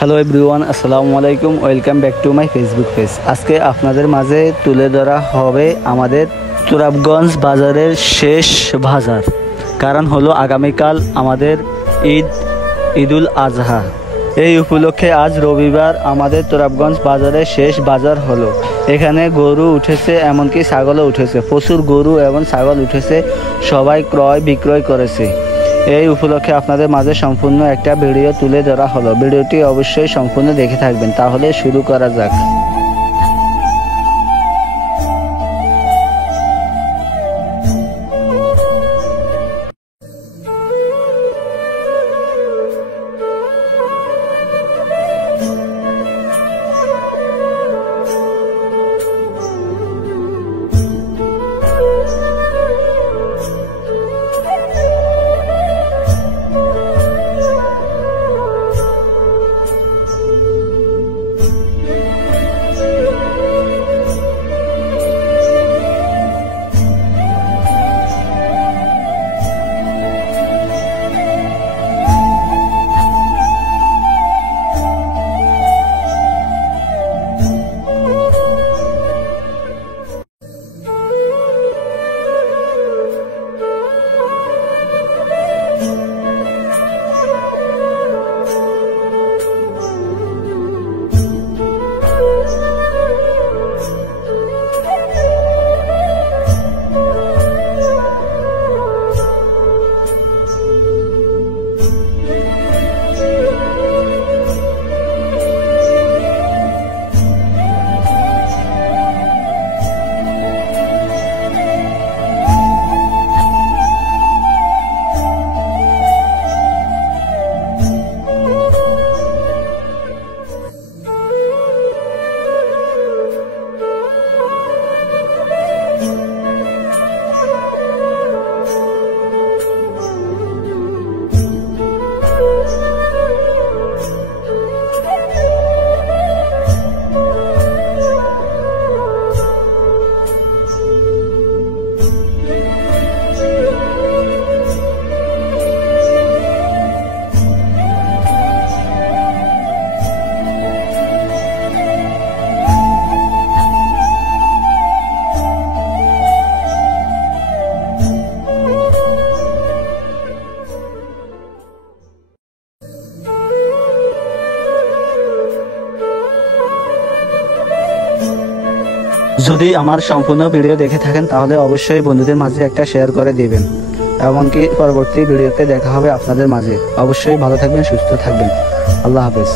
Hello everyone, আসসালামু আলাইকুম। Welcome back to my Facebook page. আজকে আপনাদের মাঝে তুলে ধরা হবে আমাদের তুরাবগঞ্জ বাজারের শেষ বাজার। কারণ হলো আগামীকাল আমাদের ঈদুল আজহা। এই উপলক্ষে আজ রবিবার আমাদের তুরাবগঞ্জ বাজারের শেষ বাজার হলো। এখানে গরু উঠেছে, এমনকি ছাগলও উঠেছে। প্রচুর গরু এবং ছাগল উঠেছে, সবাই ক্রয় বিক্রয় করেছে। এই উপলক্ষে আপনাদের মাঝে সম্পূর্ণ একটা ভিডিও তুলে ধরা হলো। ভিডিওটি অবশ্যই সম্পূর্ণ দেখে থাকবেন। তাহলে শুরু করা যাক। যদি আমার সম্পূর্ণ ভিডিও দেখে থাকেন তাহলে অবশ্যই বন্ধুদের মাঝে একটা শেয়ার করে দিবেন। এমনকি পরবর্তী ভিডিওতে দেখা হবে আপনাদের মাঝে। অবশ্যই ভালো থাকবেন, সুস্থ থাকবেন। আল্লাহ হাফেজ।